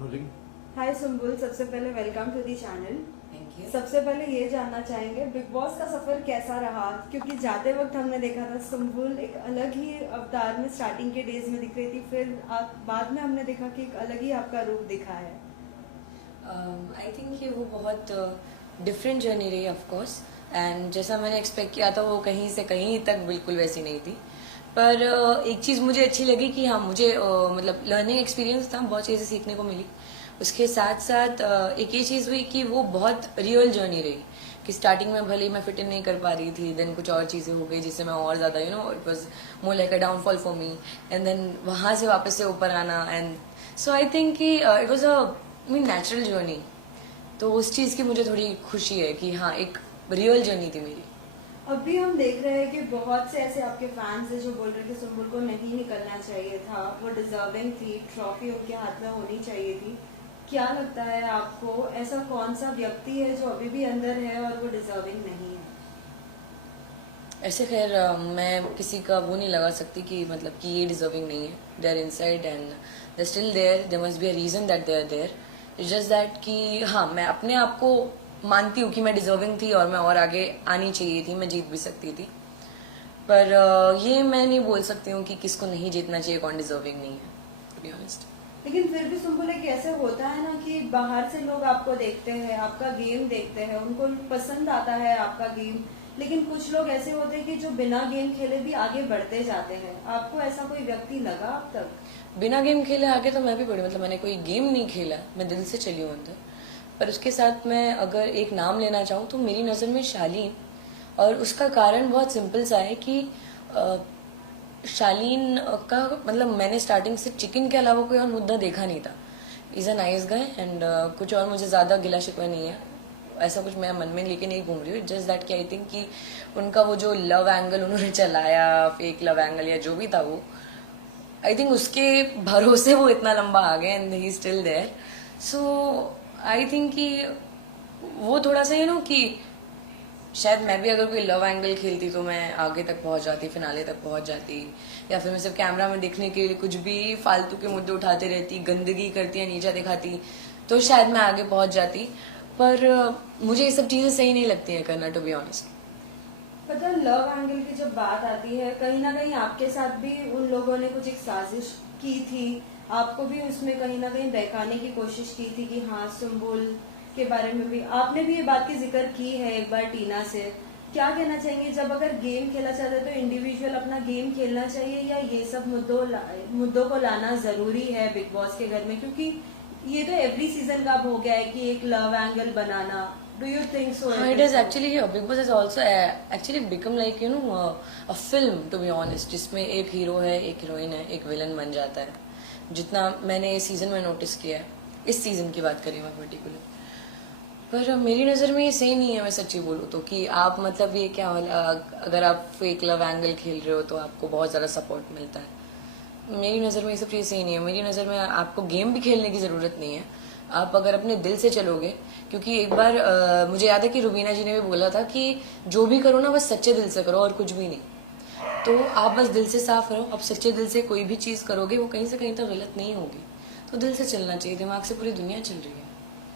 Rolling. हाय सुम्बुल, सबसे पहले welcome to the channel. Thank you. सबसे पहले ये जानना चाहेंगे बिग बॉस का सफर कैसा रहा, क्योंकि जाते वक्त हमने देखा था सुम्बुल एक अलग ही अवतार में स्टार्टिंग के डेज में दिख रही थी, फिर आप बाद में हमने देखा कि एक अलग ही आपका रूप दिखा है। आई थिंक कि वो बहुत डिफरेंट जर्नी रही ऑफ कोर्स, एंड जैसा मैंने एक्सपेक्ट किया था वो कहीं से कहीं तक बिल्कुल वैसी नहीं थी। पर एक चीज़ मुझे अच्छी लगी कि हाँ, मुझे मतलब लर्निंग एक्सपीरियंस था, बहुत चीज़ें सीखने को मिली। उसके साथ साथ एक ये चीज़ हुई कि वो बहुत रियल जर्नी रही कि स्टार्टिंग में भले ही मैं फिट इन नहीं कर पा रही थी, देन कुछ और चीज़ें हो गई जिससे मैं और ज़्यादा it was more like a downfall for me, and then वहाँ से वापस से ऊपर आना, एंड सो आई थिंक कि it was a natural journey. तो उस चीज़ की मुझे थोड़ी खुशी है कि हाँ, एक रियल जर्नी थी मेरी। अभी हम देख रहे हैं कि बहुत से ऐसे आपके फैंस हैं जो बोल रहे हैं कि सुम्बुल को नहीं निकलना चाहिए था, वो डिजर्विंग थी, ट्रॉफी उनके हाथ में होनी चाहिए थी। क्या लगता है आपको, ऐसा कौन सा व्यक्ति है जो अभी भी अंदर है और वो डिजर्विंग नहीं है? ऐसे खैर मैं किसी का वो नहीं लगा सकती कि मतलब कि ये डिजर्विंग नहीं है। They are inside and they still there, there must be a reason that they are there. It's just that कि हाँ, मैं अपने आप को मानती हूँ कि मैं डिजर्विंग थी और मैं और आगे आनी चाहिए थी, मैं जीत भी सकती थी। पर ये मैं नहीं बोल सकती हूँ कि किसको नहीं जीतना चाहिए, कौन डिजर्विंग नहीं है, टू बी ऑनेस्ट। लेकिन फिर भी सुम्बुल एक ऐसे होता है ना कि बाहर से लोग आपको देखते हैं, आपका गेम देखते हैं, उनको पसंद आता है आपका गेम, लेकिन कुछ लोग ऐसे होते हैं कि जो बिना गेम खेले भी आगे बढ़ते जाते हैं। आपको ऐसा कोई व्यक्ति लगा अब तक? बिना गेम खेले आगे तो मैं भी बढ़ी, मतलब मैंने कोई गेम नहीं खेला, मैं दिल से चली हूँ अंदर। पर उसके साथ मैं अगर एक नाम लेना चाहूँ तो मेरी नज़र में शालीन, और उसका कारण बहुत सिंपल सा है कि अ, शालीन का मतलब मैंने स्टार्टिंग से चिकन के अलावा कोई और मुद्दा देखा नहीं था। Is a nice guy, and कुछ और मुझे ज़्यादा गिला शिकवा नहीं है, ऐसा कुछ मैं मन में लेके नहीं घूम रही हूँ। जस्ट दैट कि आई थिंक कि उनका वो जो लव एंगल उन्होंने चलाया, फेक लव एंगल या जो भी था वो, आई थिंक उसके भरोसे वो इतना लंबा आ गए and he still there. So I think कि वो थोड़ा सा कि शायद मैं भी अगर कोई लव एंगल खेलती तो मैं आगे तक पहुंच जाती, फिनाले तक पहुंच जाती, या फिर मैं सिर्फ कैमरा में दिखने के लिए कुछ भी फालतू के मुद्दे उठाते रहती, गंदगी करती या नीचा दिखाती, तो शायद मैं आगे पहुंच जाती। पर मुझे ये सब चीज़ें सही नहीं लगती हैं करना, टू बी ऑनेस्ट। पता है, लव एंगल की जब बात आती है, कहीं ना कहीं आपके साथ भी उन लोगों ने कुछ एक साजिश की थी, आपको भी उसमें कहीं ना कहीं बहकाने की कोशिश की थी कि हाँ, सुम्बुल के बारे में भी आपने भी ये बात की जिक्र की है एक बार टीना से। क्या कहना चाहेंगे, जब अगर गेम खेला चाहते हैं तो इंडिविजुअल अपना गेम खेलना चाहिए या ये सब मुद्दों को लाना जरूरी है बिग बॉस के घर में, क्योंकि ये तो एवरी सीजन का अब हो गया है कि एक love angle banana. Do you think so? It is actually here. Big Boss has also actually become like a film, to be honest, जिसमें एक हीरो है, एक हीरोइन है, एक विलन बन जाता है। जितना मैंने इस सीजन में नोटिस किया है, इस सीजन की बात करी मैं पर्टिकुलर, पर मेरी नज़र में ये सही नहीं है। मैं सच्ची बोलूँ तो कि आप मतलब ये क्या होला, अगर आप फेक लव एंगल खेल रहे हो तो आपको बहुत ज़्यादा सपोर्ट मिलता है। मेरी नज़र में ये सब चीज़ सही नहीं है। मेरी नज़र में आपको गेम भी खेलने की ज़रूरत नहीं है, आप अगर अपने दिल से चलोगे। क्योंकि एक बार मुझे याद है कि रुबीना जी ने भी बोला था कि जो भी करो ना, बस सच्चे दिल से करो और कुछ भी नहीं। तो आप बस दिल से साफ रहो, आप सच्चे दिल से कोई भी चीज़ करोगे वो कहीं से कहीं तक गलत नहीं होगी। तो दिल से चलना चाहिए, दिमाग से पूरी दुनिया चल रही है।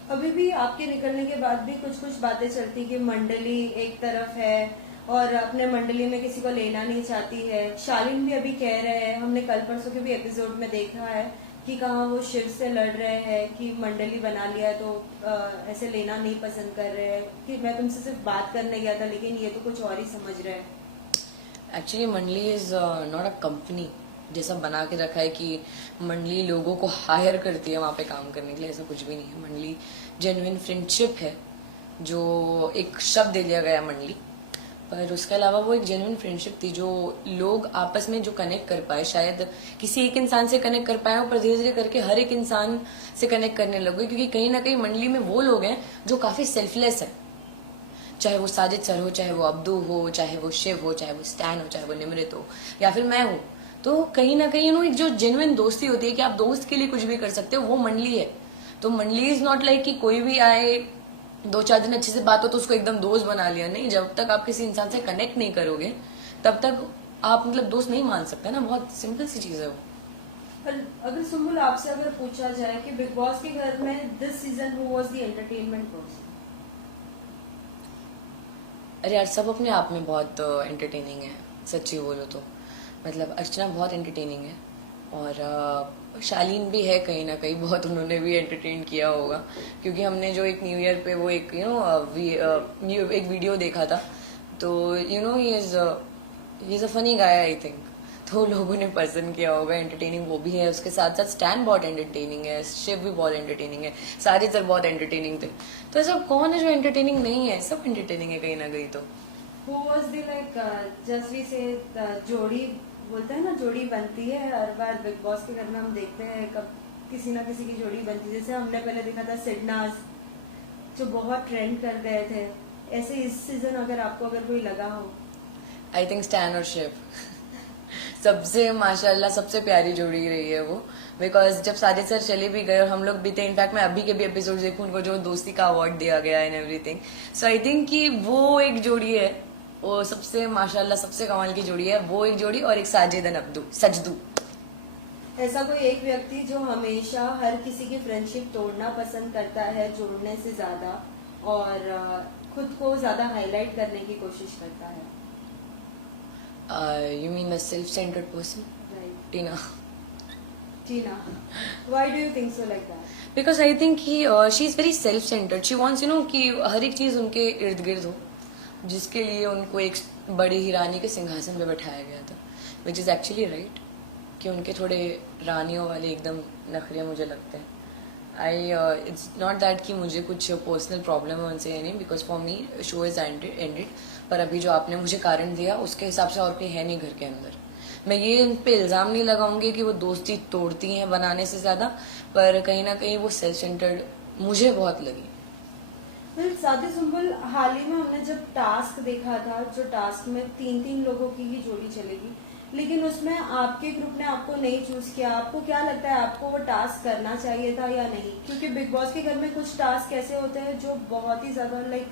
अभी भी आपके निकलने के बाद भी कुछ कुछ बातें चलती कि मंडली एक तरफ है और अपने मंडली में किसी को लेना नहीं चाहती है। शालीन भी अभी कह रहे हैं, हमने कल परसों के भी एपिसोड में देखा है कि कहाँ वो शिव से लड़ रहे हैं कि मंडली बना लिया है तो ऐसे लेना नहीं पसंद कर रहे हैं, कि मैं तुमसे सिर्फ बात करने गया था लेकिन ये तो कुछ और ही समझ रहे हैं। एक्चुअली मंडली इज नॉट अ कंपनी जैसा बना के रखा है कि मंडली लोगों को हायर करती है वहाँ पे काम करने के लिए, ऐसा कुछ भी नहीं है। मंडली जेन्युइन फ्रेंडशिप है, जो एक शब्द दे दिया गया मंडली, पर उसके अलावा वो एक जेन्युइन फ्रेंडशिप थी जो लोग आपस में जो कनेक्ट कर पाए। शायद किसी एक इंसान से कनेक्ट कर पाए हो, पर धीरे धीरे करके हर एक इंसान से कनेक्ट करने लगे, क्योंकि कहीं ना कहीं मंडली में वो लोग हैं जो काफ़ी सेल्फलेस हैं। चाहे वो साजिद सर हो, चाहे वो अब्दू हो, चाहे वो शिव हो, चाहे वो स्टैन हो, चाहे वो निमृत हो, या फिर मैं हूँ। तो कहीं ना कहीं एक जो जेन्युइन दोस्ती होती है कि आप दोस्त के लिए कुछ भी कर सकते हो, वो मंडली है। तो मंडली इज नॉट लाइक कि कोई भी आए, 2-4 दिन अच्छे से बात हो तो उसको एकदम दोस्त बना लिया। नहीं, जब तक आप किसी इंसान से कनेक्ट नहीं करोगे तब तक आप मतलब दोस्त नहीं मान सकते ना। बहुत सिंपल सी चीज़ है वो। पर अगर सुम्बुल आपसे अगर पूछा जाए कि बिग बॉस के घर में this season who was the entertainment person? अरे यार, सब अपने आप में बहुत एंटरटेनिंग है, सच्ची बोलो तो। मतलब अर्चना बहुत एंटरटेनिंग है, और शालीन भी है कहीं ना कहीं, बहुत उन्होंने भी एंटरटेन किया होगा, क्योंकि हमने जो एक न्यू ईयर पे वो एक एक वीडियो देखा था, तो he is a funny guy I think, तो लोगों ने पसंद किया होगा। एंटरटेनिंग वो भी है, उसके साथ साथ स्टैन बहुत एंटरटेनिंग है, शिव भी बहुत एंटरटेनिंग है, सारे सर बहुत एंटरटेनिंग थे। तो ऐसा कौन है जो एंटरटेनिंग नहीं है? सब एंटरटेनिंग है कहीं ना कहीं। तो हु वाज द लाइक जसवी से जोड़ी बोलते हैं ना, जोड़ी बनती है हर बार बिग बॉस के घर में, हम देखते हैं कब किसी ना किसी की जोड़ी बनती है। जैसे हमने पहले देखा था सिडनाज, जो बहुत ट्रेंड कर गए थे। ऐसे इस सीजन अगर आपको अगर कोई लगा हो? आई थिंक स्टैन और शिव सबसे माशाल्लाह सबसे प्यारी जोड़ी रही है वो, बिकॉज जब साजिद सर चले भी गए और हम लोग भी थे, इनफैक्ट मैं अभी के भी एपिसोड देखूं, उनको जो दोस्ती का अवार्ड दिया गया and everything, so I think कि वो एक जोड़ी है, वो सबसे माशाल्लाह सबसे कमाल की जोड़ी है, वो एक जोड़ी, और एक साजिद एंड अब्दू सजदू। ऐसा कोई एक व्यक्ति जो हमेशा हर किसी की फ्रेंडशिप तोड़ना पसंद करता है जोड़ने से ज्यादा, और खुद को ज्यादा हाईलाइट करने की कोशिश करता है? You mean the self centred person? Right, Tina. Tina. Why do you think so like that? Because I think he she is very self centred, she wants कि हर एक चीज उनके इर्द गिर्द हो, जिसके लिए उनको एक बड़ी ही रानी के सिंहासन पे बैठाया गया था, विच इज एक्चुअली राइट, कि उनके थोड़े रानियों वाले एकदम नखरे मुझे लगते हैं। इट्स नॉट दैट कि मुझे कुछ पर्सनल प्रॉब्लम है उनसे, नहीं, because for me show is ended, पर अभी जो आपने मुझे कारण दिया उसके हिसाब से और कोई है नहीं घर के अंदर। मैं ये उन पे इल्ज़ाम नहीं लगाऊंगी कि वो दोस्ती तोड़ती हैं बनाने से ज़्यादा, पर कहीं ना कहीं वो सेल्फ सेंटर्ड मुझे बहुत लगी। फिर साथी सुम्बुल, हाल ही में हमने जब टास्क देखा था, जो टास्क में 3-3 लोगों की ही जोड़ी चलेगी, लेकिन उसमें आपके ग्रुप ने आपको नहीं चूज किया। आपको क्या लगता है, आपको वो टास्क करना चाहिए था या नहीं? क्योंकि बिग बॉस के घर में कुछ टास्क ऐसे होते हैं जो बहुत ही ज्यादा लाइक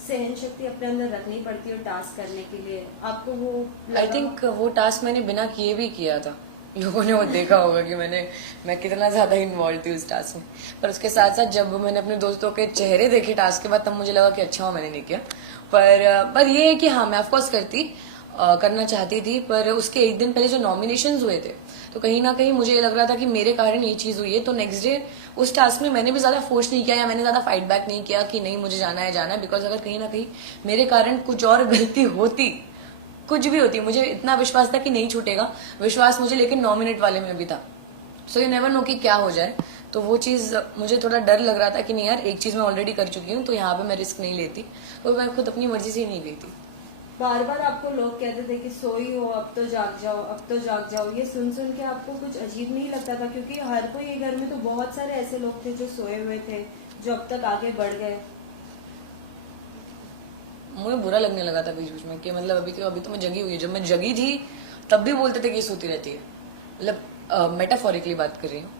सहन शक्ति अपने अंदर रखनी पड़ती है टास्क करने के लिए। आपको वो आई थिंक वो टास्क मैंने बिना किए भी किया था, लोगों ने वो देखा होगा कि मैं कितना ज्यादा इन्वॉल्व थी उस टास्क में। पर उसके साथ साथ जब मैंने अपने दोस्तों के चेहरे देखे टास्क के बाद, तब मुझे लगा कि अच्छा हो मैंने नहीं किया। पर ये है कि हाँ, मैं ऑफकोर्स करना चाहती थी, पर उसके एक दिन पहले जो नॉमिनेशंस हुए थे, तो कहीं ना कहीं मुझे ये लग रहा था कि मेरे कारण ये चीज हुई है, तो नेक्स्ट डे उस टास्क में मैंने भी ज्यादा फोर्स नहीं किया, या मैंने ज्यादा फाइट बैक नहीं किया कि नहीं मुझे जाना है, बिकॉज अगर कहीं ना कहीं मेरे कारण कुछ और गलती होती, कुछ भी होती, मुझे इतना विश्वास था कि नहीं छूटेगा विश्वास मुझे, लेकिन नॉमिनेट वाले में भी था। सो यू नेवर नो कि क्या हो जाए, तो वो चीज मुझे थोड़ा डर लग रहा था कि नहीं यार, एक चीज मैं ऑलरेडी कर चुकी हूँ, तो यहाँ पे मैं रिस्क नहीं लेती, तो मैं खुद अपनी मर्जी से ही नहीं गई थी। बार बार आपको लोग कहते थे कि सोई हो, अब तो जाग जाओ, अब तो जाग जाओ। ये सुन सुन के आपको कुछ अजीब नहीं लगता था? क्योंकि हर कोई ये घर में तो बहुत सारे ऐसे लोग थे जो सोए हुए थे, जो अब तक आगे बढ़ गए। मुझे बुरा लगने लगा था बीच बीच में कि मतलब अभी तो मैं जगी हुई है, जब मैं जगी थी तब भी बोलते थे कि सोती रहती है, मतलब मेटाफोरिकली बात कर रही हूँ।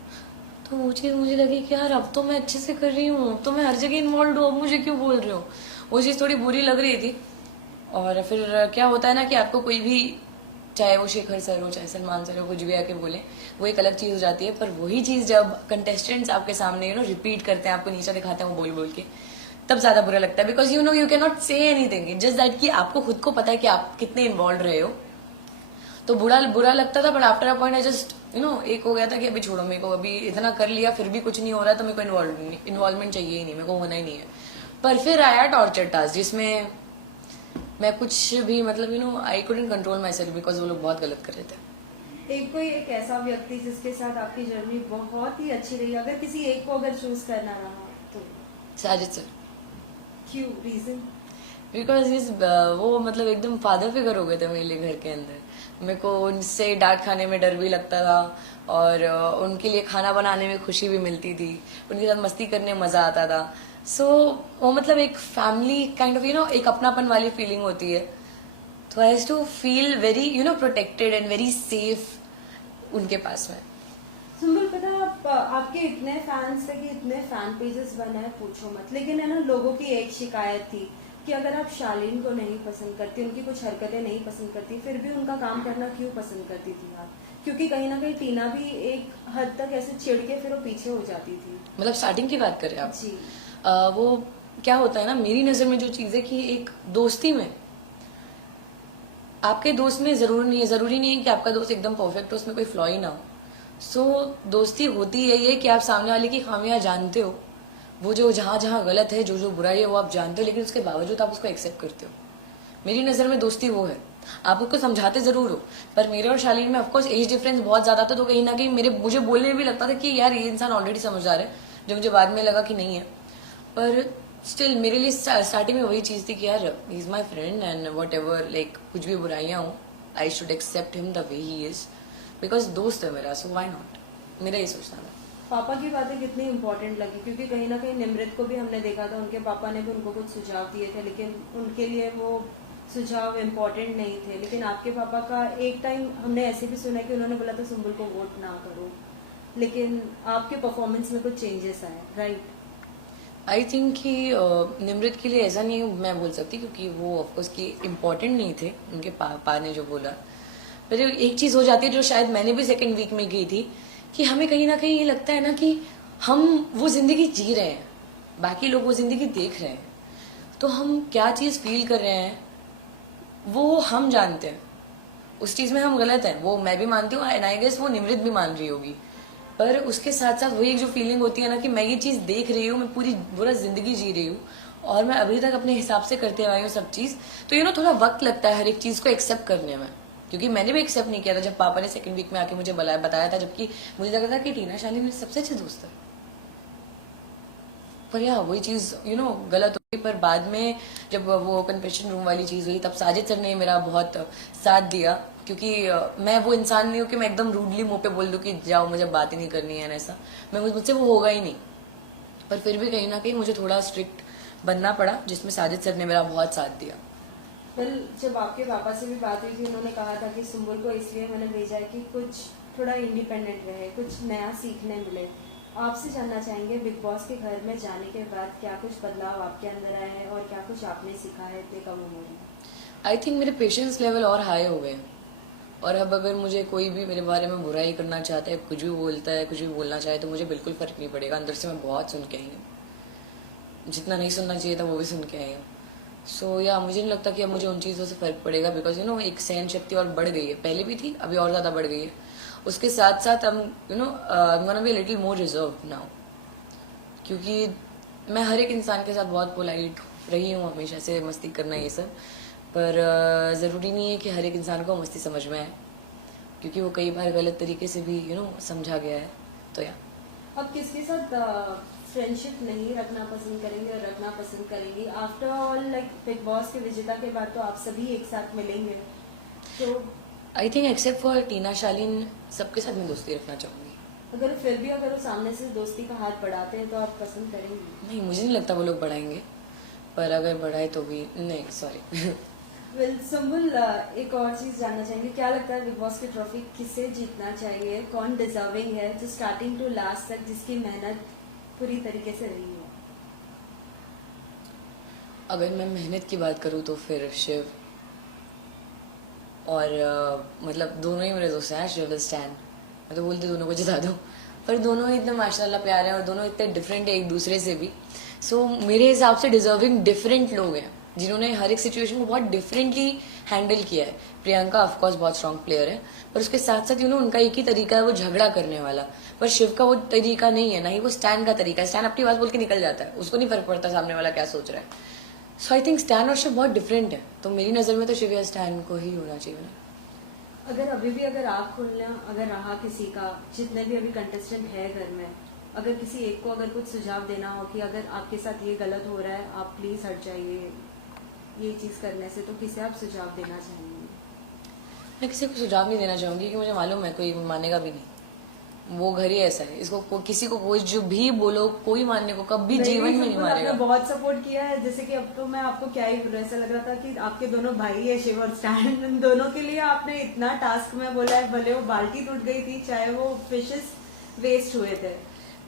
तो वो चीज़ मुझे लगी कि यार अब तो मैं अच्छे से कर रही हूँ, अब तो मैं हर जगह इन्वॉल्व हूँ, अब मुझे क्यों बोल रहे हो? वो चीज़ थोड़ी बुरी लग रही थी। और फिर क्या होता है ना कि आपको कोई भी, चाहे वो शेखर सर हो, चाहे सलमान सर हो, कुछ भी आके बोले, वो एक अलग चीज़ हो जाती है। पर वही चीज़ जब कंटेस्टेंट्स आपके सामने रिपीट करते हैं, आपको नीचा दिखाते हैं वो बोल बोल के, तब ज्यादा बुरा लगता है, because you can not say anything, just that कि आपको खुद को पता है कि आप कितने इन्वॉल्व रहे हो, तो बुरा लगता था। But after a point I just एक हो गया था कि अभी छोड़ो, मेरे को अभी इतना कर लिया फिर भी कुछ नहीं हो रहा, तो मेरे को इन्वॉल्वमेंट चाहिए ही नहीं, मेरे को होना ही नहीं है। पर फिर आया टॉर्चर टास्क, जिसमें मैं कुछ भी मतलब I couldn't control my self, because वो लोग बहुत गलत कर रहे थे। एक ऐसा व्यक्ति जिसके साथ आपकी जर्नी बहुत ही अच्छी रही, अगर किसी एक को अगर चूज करना रहा तो? साजिद सर। क्यों, रीजन? बिकॉज वो मतलब एकदम फादर फिगर हो गए थे मेरे लिए घर के अंदर। मेरे को उनसे डांट खाने में डर भी लगता था, और उनके लिए खाना बनाने में खुशी भी मिलती थी, उनके साथ मस्ती करने में मजा आता था। सो वो मतलब एक फैमिली काइंड ऑफ एक अपनापन वाली फीलिंग होती है, तो I has to feel very protected and very safe उनके पास में। सुंदर, पता है आपके इतने फैंस थे कि इतने फैन पेजेस बनाए, पूछो मत। लेकिन है ना, लोगों की एक शिकायत थी कि अगर आप शालीन को नहीं पसंद करती, उनकी कुछ हरकतें नहीं पसंद करती, फिर भी उनका काम करना क्यों पसंद करती थी आप? क्योंकि कहीं ना कहीं टीना भी एक हद तक ऐसे चिढ़ के फिर वो पीछे हो जाती थी। मतलब स्टार्टिंग की बात करें आप? जी। वो क्या होता है ना, मेरी नजर में जो चीज है कि एक दोस्ती में, आपके दोस्त में जरूरी नहीं है कि आपका दोस्त एकदम परफेक्ट हो, उसमें कोई फ्लॉ ही ना हो। सो दोस्ती होती यही है कि आप सामने वाले की खामियां जानते हो, वो जो जहां जहां गलत है, जो जो बुराई है वो आप जानते हो, लेकिन उसके बावजूद आप उसको एक्सेप्ट करते हो। मेरी नजर में दोस्ती वो है। आप उसको समझाते जरूर हो, पर मेरे और शालीन में ऑफकोर्स एज डिफरेंस बहुत ज्यादा था, तो कहीं ना कहीं मुझे बोलने में भी लगता था कि यार ये इंसान ऑलरेडी समझदार है, जो मुझे बाद में लगा कि नहीं है। पर स्टिल मेरे लिए स्टार्टिंग में वही चीज थी कि यार he is my friend and whatever, like कुछ भी बुराइयां हो, I should accept him the way he is, because दोस्त है मेरा, सो वाई नॉट। मेरा ये सोचना था। पापा की बातें कितनी इम्पोर्टेंट लगी, क्योंकि कहीं ना कहीं निमृत को भी हमने देखा था, उनके पापा ने भी उनको कुछ सुझाव दिए थे, लेकिन उनके लिए वो सुझाव इम्पोर्टेंट नहीं थे। लेकिन आपके पापा का एक टाइम हमने ऐसे भी सुना कि उन्होंने बोला था सुम्बुल को वोट ना करो, लेकिन आपके परफॉर्मेंस में कुछ चेंजेस आए, राइट? आई थिंक कि निमृत के लिए ऐसा नहीं मैं बोल सकती, क्योंकि वो ऑफकोर्स की इम्पोर्टेंट नहीं थे, उनके पापा ने जो बोला। पर एक चीज हो जाती है जो शायद मैंने भी सेकंड वीक में की थी, कि हमें कहीं ना कहीं ये लगता है ना कि हम वो जिंदगी जी रहे हैं, बाकी लोग वो जिंदगी देख रहे हैं, तो हम क्या चीज फील कर रहे हैं वो हम जानते हैं। उस चीज में हम गलत हैं, वो मैं भी मानती हूँ, एंड आई गेस वो निमृत भी मान रही होगी। पर उसके साथ साथ वही एक जो फीलिंग होती है ना कि मैं ये चीज देख रही हूँ, मैं पूरा जिंदगी जी रही हूँ, और मैं अभी तक अपने हिसाब से करते आई हूँ सब चीज, तो थोड़ा वक्त लगता है हर एक चीज को एक्सेप्ट करने में। क्योंकि मैंने भी एक्सेप्ट नहीं किया था जब पापा ने सेकंड वीक में आके मुझे बताया था, जबकि मुझे लगा था कि टीना शालीन मेरी सबसे अच्छी दोस्त है। पर यार वही चीज गलत हुई। पर बाद में जब वो कन्फेशन रूम वाली चीज हुई, तब साजिद सर ने मेरा बहुत साथ दिया, क्योंकि मैं वो इंसान नहीं हूँ कि मैं एकदम रूडली मुंह पे बोल दूं कि जाओ मुझे बात ही नहीं करनी है, ऐसा मुझसे वो होगा ही नहीं। पर फिर भी कहीं ना कहीं मुझे थोड़ा स्ट्रिक्ट बनना पड़ा, जिसमें साजिद सर ने मेरा बहुत साथ दिया। वेल, जब आपके पापा से भी बात हुई थी, उन्होंने कहा था कि सुम्बुल को इसलिए मैंने भेजा है कि कुछ थोड़ा इंडिपेंडेंट रहे, कुछ नया सीखने मिले। आपसे जानना चाहेंगे, बिग बॉस के घर में जाने के बाद क्या कुछ बदलाव आपके अंदर आए हैं और क्या कुछ आपने सीखा है इतने कम उम्र में? आई थिंक मेरे पेशेंस लेवल और हाई हो गए, और अब अगर मुझे कोई भी मेरे बारे में बुराई करना चाहता है, कुछ भी बोलता है, कुछ भी बोलना चाहे, तो मुझे बिल्कुल फर्क नहीं पड़ेगा। अंदर से मैं बहुत सुन के आई हूँ, जितना नहीं सुनना चाहिए था वो भी सुन के आई हूँ। सो या मुझे नहीं लगता कि अब मुझे उन चीज़ों से फर्क पड़ेगा, बिकॉज एक सहन शक्ति और बढ़ गई है, पहले भी थी, अभी और ज़्यादा बढ़ गई है। उसके साथ साथ हम gonna be little more reserve now, क्योंकि मैं हर एक इंसान के साथ बहुत पोलाइट रही हूँ हमेशा से, मस्ती करना ये सब। पर ज़रूरी नहीं है कि हर एक इंसान को मस्ती समझ में आए, क्योंकि वो कई बार गलत तरीके से भी समझा गया है। तो या अब किसके साथ फ्रेंडशिप नहीं रखना पसंद करेंगे और रखना पसंद करेंगी? After all, like big boss के विजेता के बाद तो आप सभी एक साथ मिलेंगे, तो आई थिंक एक्सेप्ट फॉर टीना शालीन सबके साथ मैं दोस्ती रखना चाहूँगी। अगर फिर भी अगर वो सामने से दोस्ती का हाथ बढ़ाते हैं तो आप पसंद करेंगे? नहीं, मुझे नहीं लगता वो लोग बढ़ाएंगे, पर अगर बढ़ाए तो भी नहीं, सॉरी। वेल, सुम्बुल, एक और चीज जानना चाहेंगे, क्या लगता है बिग बॉस की ट्रॉफी किसे जीतना चाहिए? कौन डिजर्विंग है जो स्टार्टिंग टू लास्ट तक जिसकी मेहनत पूरी तरीके से रही हो? अगर मैं मेहनत की बात करूँ तो फिर शिव, और मतलब दोनों ही मेरे दोस्त हैं, शिव स्टैन। मैं तो बोलती दोनों को जिता दो, पर दोनों ही इतने माशाल्लाह प्यारे हैं और दोनों इतने डिफरेंट है एक दूसरे से भी। सो मेरे हिसाब से डिजर्विंग डिफरेंट लोग हैं, जिन्होंने हर एक सिचुएशन को बहुत डिफरेंटली हैंडल किया है। प्रियंका ऑफकोर्स बहुत स्ट्रांग प्लेयर है, पर उसके साथ साथ उनका एक ही तरीका है, वो झगड़ा करने वाला। पर शिव का वो तरीका नहीं है, ना ही वो स्टैन का तरीका है। स्टैन अपनी बात बोल के निकल जाता है, उसको नहीं फर्क पड़ता सामने वाला क्या सोच रहा है। सो आई थिंक स्टैन और शिव बहुत डिफरेंट है, तो मेरी नज़र में तो शिव या स्टैन को ही होना चाहिए ना। अगर अभी भी अगर आँख खोलना अगर रहा किसी का, जितने भी अभी कंटेस्टेंट है घर में, अगर किसी एक को अगर कुछ सुझाव देना हो कि अगर आपके साथ ये गलत हो रहा है, आप प्लीज हट जाइए ये चीज करने से, तो किसे आप सुझाव देना चाहेंगे? मैं किसी को सुझाव नहीं देना चाहूंगी, कि मुझे मालूम है कोई मानेगा भी नहीं। वो घर ही ऐसा है, इसको किसी को कोई जो भी बोलो, कोई मानने को कभी जीवन में नहीं मानेगा। आपने बहुत सपोर्ट किया है, जैसे कि अब तो मैं आपको क्या ही बोलूं, ऐसा लग रहा था कि आपके दोनों भाई है शिव और स्टैन, उन दोनों के लिए आपने इतना टास्क में बोला है, भले वो बाल्टी टूट गई थी, चाहे वो फिशेस वेस्ट हुए थे।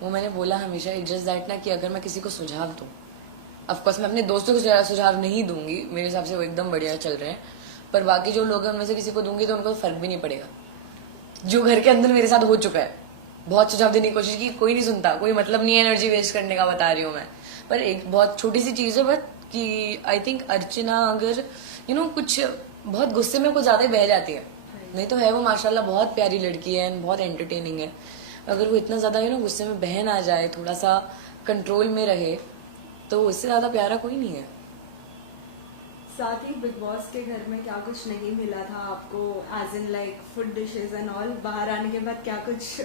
वो मैंने बोला हमेशा, इट जस्ट दैट ना, कि अगर मैं किसी को सुझाव दूं, ऑफकोर्स मैं अपने दोस्तों को सुझाव नहीं दूंगी, मेरे हिसाब से वो एकदम बढ़िया चल रहे हैं, पर बाकी जो लोग हैं उनमें से किसी को दूंगी तो उनको फर्क भी नहीं पड़ेगा। जो घर के अंदर मेरे साथ हो चुका है। बहुत सुझाव देने की कोशिश की, कोई नहीं सुनता, कोई मतलब नहीं है एनर्जी वेस्ट करने का, बता रही हूँ मैं। पर एक बहुत छोटी सी चीज है बट कि आई थिंक अर्चना अगर कुछ बहुत गुस्से में कुछ ज्यादा ही बह जाती है, नहीं तो है वो माशाल्लाह बहुत प्यारी लड़की है, बहुत एंटरटेनिंग है। अगर वो इतना ज्यादा गुस्से में बह ना जाए, थोड़ा सा कंट्रोल में रहे, तो उससे ज्यादा प्यारा कोई नहीं है। साथ ही बिग बॉस के घर में क्या कुछ नहीं मिला था आपको, as in like food dishes and all, बाहर आने के बाद क्या कुछ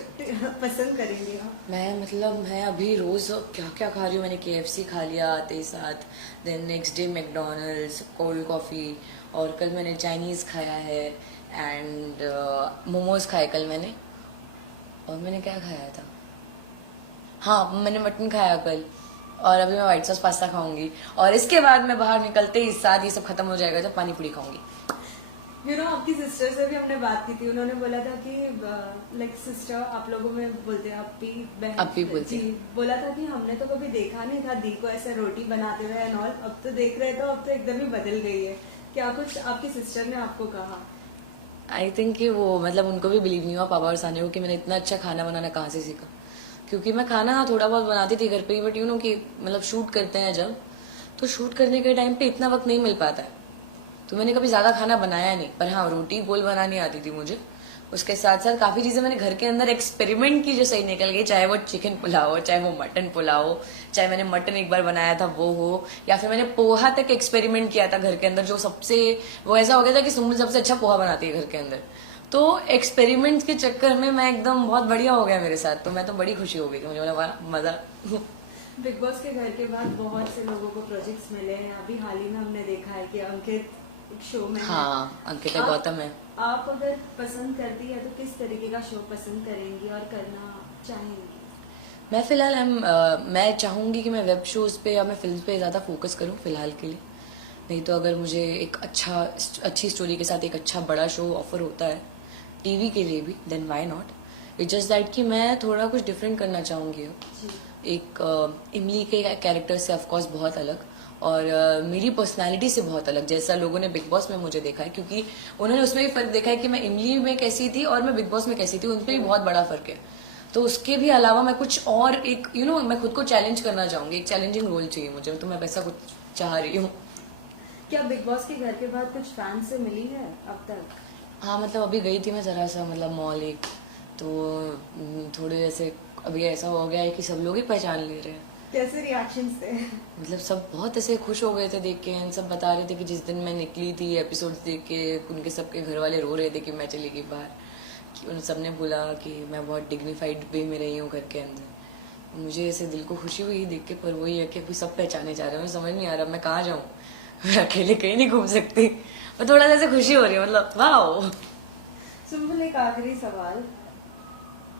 पसंद करेंगे आप? मैं अभी रोज क्या क्या खा रही हूँ। मैंने KFC खा लिया आते ही साथ, then next day McDonald's, cold coffee, और कल मैंने चाइनीज खाया है एंड मोमोज खाए कल मैंने। और मैंने क्या खाया था, हाँ मैंने मटन खाया कल, और अभी मैं व्हाइट सॉस पास्ता खाऊंगी, और इसके बाद मैं बाहर निकलते ही साथ ये सब खत्म हो जाएगा जब पानी पूरी खाऊंगी। आपकी सिस्टर से भी हमने बात की थी, उन्होंने बोला था कि लाइक सिस्टर आप लोगों में बोलते हैं अपी बहन, अपी बोलते जी, बोला था कि हमने तो कभी देखा नहीं था दी को ऐसे रोटी बनाते हुए एंड ऑल, अब तो देख रहे तो अब तो एकदम ही बदल गई है। क्या कुछ आपकी सिस्टर ने आपको कहा? आई थिंक कि वो मतलब उनको भी बिलीव नहीं हुआ पापा और साने को कि मैंने इतना अच्छा खाना बनाना कहाँ से सीखा, क्योंकि मैं खाना थोड़ा बहुत बनाती थी घर पे ही, बट कि मतलब शूट करते हैं जब, तो शूट करने के टाइम पे इतना वक्त नहीं मिल पाता है, तो मैंने कभी ज्यादा खाना बनाया नहीं। पर हाँ रोटी गोल बनानी आती थी मुझे। उसके साथ साथ काफी चीजें मैंने घर के अंदर एक्सपेरिमेंट की जो सही निकल गई, चाहे वो चिकन पुलाव हो, चाहे वो मटन पुलाव हो, चाहे मैंने मटन एक बार बनाया था वो हो, या फिर मैंने पोहा तक एक्सपेरिमेंट किया था घर के अंदर, जो सबसे वो ऐसा हो गया था कि सुम्बुल सबसे अच्छा पोहा बनाती है घर के अंदर। तो एक्सपेरिमेंट्स के चक्कर में मैं एकदम बहुत बढ़िया हो गया मेरे साथ, तो मैं तो बड़ी खुशी हो गई थी, मुझे बोला वाह मजा। बिग बॉस के घर के बाद बहुत से लोगों को प्रोजेक्ट्स मिले हैं, अभी हाल ही में हमने देखा है कि अंकित एक शो में हाँ अंकित गौतम है। आप अगर पसंद करती है तो किस तरीके का शो पसंद करेंगी और करना चाहेंगी? मैं फिलहाल मैं चाहूंगी कि मैं वेब शोज पे या मैं फिल्म पे ज्यादा फोकस करूं फिलहाल के लिए। नहीं तो अगर मुझे एक अच्छी स्टोरी के साथ एक अच्छा बड़ा शो ऑफर होता है टीवी के लिए भी, then why not. It's just that कि मैं थोड़ा कुछ डिफरेंट करना चाहूंगी अब। एक इमली के कैरेक्टर से ऑफकोर्स बहुत अलग, और मेरी पर्सनालिटी से बहुत अलग, जैसा लोगों ने बिग बॉस में मुझे देखा है, क्योंकि उन्होंने उसमें भी फर्क देखा है कि मैं इमली में कैसी थी और मैं बिग बॉस में कैसी थी, उनपे भी बहुत बड़ा फर्क है। तो उसके भी अलावा मैं कुछ और एक मैं खुद को चैलेंज करना चाहूंगी, एक चैलेंजिंग रोल चाहिए मुझे, तो मैं वैसा कुछ चाह रही हूँ। क्या बिग बॉस के घर के बाद कुछ फैन से मिली है अब तक? हाँ मतलब अभी गई थी मैं जरा सा मतलब मॉल एक, तो थोड़े ऐसे अभी ऐसा हो गया है कि सब लोग ही पहचान ले रहे हैं। कैसे रिएक्शंस थे? मतलब सब बहुत ऐसे खुश हो गए थे देख के, सब बता रहे थे कि जिस दिन मैं निकली थी एपिसोड्स देख के, उनके सबके घर वाले रो रहे थे कि मैं चली गई बाहर, कि उन सब ने बोला कि मैं बहुत डिग्निफाइड वे में रही हूँ घर के अंदर। मुझे ऐसे दिल को खुशी हुई देख के, पर वही है कि अभी सब पहचाने जा रहे हैं, मुझे समझ नहीं आ रहा मैं कहाँ जाऊँ। मैं अकेले कहीं नहीं घूम सकती, और थोड़ा सा ऐसे खुशी हो रही है, मतलब वाह। सुम्बुल, एक आखिरी सवाल,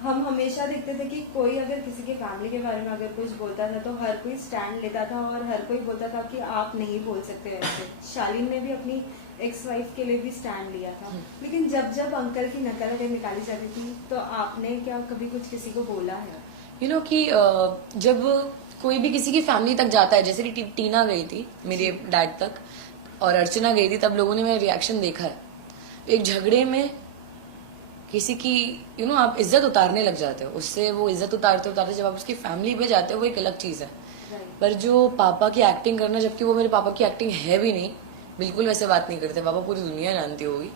हम हमेशा देखते थे कि कोई अगर किसी के फैमिली के बारे में अगर कुछ बोलता था तो हर कोई स्टैंड लेता था और हर कोई बोलता था कि आप नहीं बोल सकते ऐसे। शालीन ने भी अपनी एक्स वाइफ के लिए भी स्टैंड लिया था, लेकिन जब जब अंकल की नकल अगर निकाली जाती थी तो आपने क्या कभी कुछ किसी को बोला है? कि जब कोई भी किसी की फैमिली तक जाता है, जैसे कि टीना गई थी मेरे डैड तक और अर्चना गई थी, तब लोगों ने मेरा रिएक्शन देखा है। एक झगड़े में किसी की आप इज्जत उतारने लग जाते हो, उससे वो इज्जत उतारते उतारते जब आप उसकी फैमिली पे जाते हो वो एक अलग चीज है। पर जो पापा की एक्टिंग करना, जबकि वो मेरे पापा की एक्टिंग है भी नहीं, बिल्कुल वैसे बात नहीं करते, पापा पूरी दुनिया जानती होगी,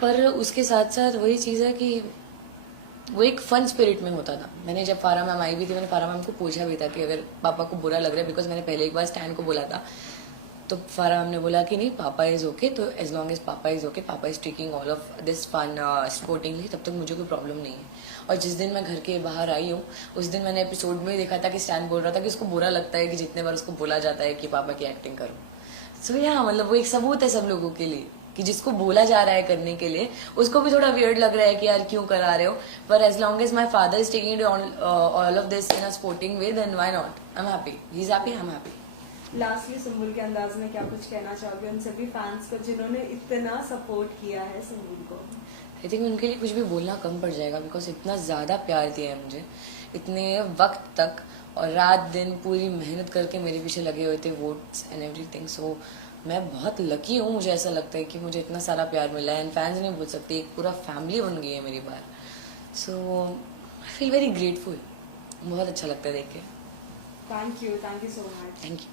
पर उसके साथ साथ वही चीज है कि वो एक फन स्पिरिट में होता था। मैंने जब फारा मैम आई भी थी, मैंने फारा मैम को पूछा भी था कि अगर पापा को बुरा लग रहा है, बिकॉज मैंने पहले एक बार स्टैंड को बोला था, तो फारा मैम ने बोला कि नहीं पापा इज ओके, तो एज लॉन्ग एज पापा इज ओके, पापा is taking all of this fun sportingly, तब तक मुझे कोई प्रॉब्लम नहीं है। और जिस दिन मैं घर के बाहर आई हूँ उस दिन मैंने एपिसोड में देखा था कि स्टैंड बोल रहा था कि उसको बुरा लगता है कि जितने बार उसको बोला जाता है कि पापा की एक्टिंग करो। सो या मतलब वो एक सबूत है सब लोगों के लिए कि जिसको बोला जा रहा है करने के लिए उसको भी थोड़ा वियर्ड लग रहा है कि यार क्यों करा रहे हो, पर as long as my father is taking all of this in a sporting way, then why not, I am happy, he is happy, I am happy. Lastly Sumbul के अंदाज में क्या कुछ कहना चाहोगे उन सभी फैंस को जिन्होंने इतना सपोर्ट किया है सुम्बुल को? आई थिंक उनके लिए कुछ भी बोलना कम पड़ जाएगा, बिकॉज इतना ज़्यादा प्यार दिया है मुझे इतने वक्त तक, और रात दिन पूरी मेहनत करके मेरे पीछे लगे हुए थे वोट्स एंड एवरीथिंग। सो मैं बहुत लकी हूँ, मुझे ऐसा लगता है कि मुझे इतना सारा प्यार मिला है एंड फैंस नहीं बोल सकते, एक पूरा फैमिली बन गई है मेरी बार. सो आई फील वेरी ग्रेटफुल. बहुत अच्छा लगता है देख के. Thank you so much. Thank you.